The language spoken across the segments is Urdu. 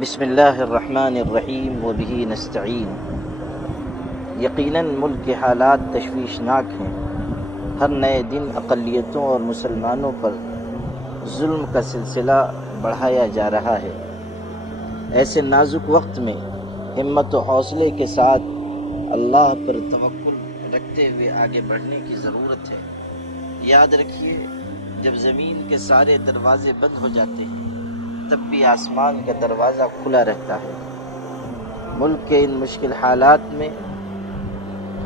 بسم اللہ الرحمن الرحیم وبہ نستعین۔ یقیناً ملک کے حالات تشویشناک ہیں۔ ہر نئے دن اقلیتوں اور مسلمانوں پر ظلم کا سلسلہ بڑھایا جا رہا ہے۔ ایسے نازک وقت میں ہمت و حوصلے کے ساتھ اللہ پر توکل رکھتے ہوئے آگے بڑھنے کی ضرورت ہے۔ یاد رکھیے، جب زمین کے سارے دروازے بند ہو جاتے ہیں تب بھی آسمان کا دروازہ کھلا رہتا ہے۔ ملک کے ان مشکل حالات میں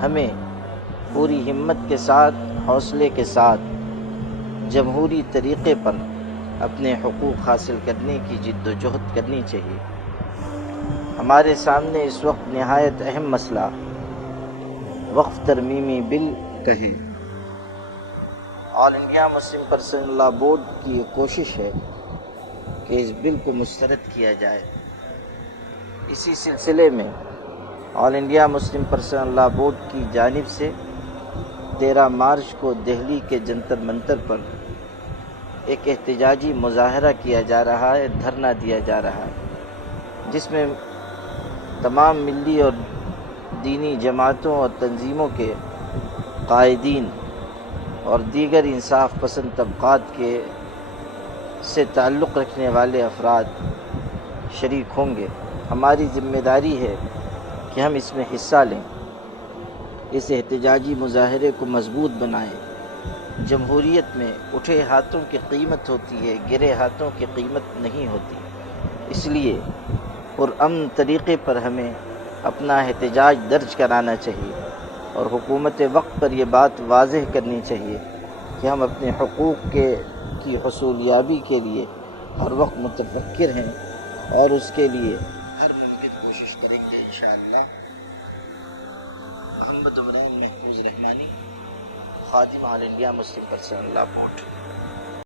ہمیں پوری ہمت کے ساتھ، حوصلے کے ساتھ جمہوری طریقے پر اپنے حقوق حاصل کرنے کی جد و جہد کرنی چاہیے۔ ہمارے سامنے اس وقت نہایت اہم مسئلہ وقف ترمیمی بل کا ہے۔ آل انڈیا مسلم پرسنل لا بورڈ کی یہ کوشش ہے کہ اس بل کو مسترد کیا جائے۔ اسی سلسلے میں آل انڈیا مسلم پرسنل لا بورڈ کی جانب سے 13 مارچ کو دہلی کے جنتر منتر پر ایک احتجاجی مظاہرہ کیا جا رہا ہے، دھرنا دیا جا رہا ہے، جس میں تمام ملی اور دینی جماعتوں اور تنظیموں کے قائدین اور دیگر انصاف پسند طبقات کے سے تعلق رکھنے والے افراد شریک ہوں گے۔ ہماری ذمہ داری ہے کہ ہم اس میں حصہ لیں، اس احتجاجی مظاہرے کو مضبوط بنائیں۔ جمہوریت میں اٹھے ہاتھوں کی قیمت ہوتی ہے، گرے ہاتھوں کی قیمت نہیں ہوتی۔ اس لیے پرامن طریقے پر ہمیں اپنا احتجاج درج کرانا چاہیے اور حکومت وقت پر یہ بات واضح کرنی چاہیے کہ ہم اپنے حقوق کی حصولیابی کے لیے ہر وقت متفکر ہیں اور اس کے لیے ہر ممکن کوشش کریں گے انشاءاللہ۔ محمد عمران محفوظ رحمانی، خادم آل انڈیا مسلم پرسنل لا بورڈ۔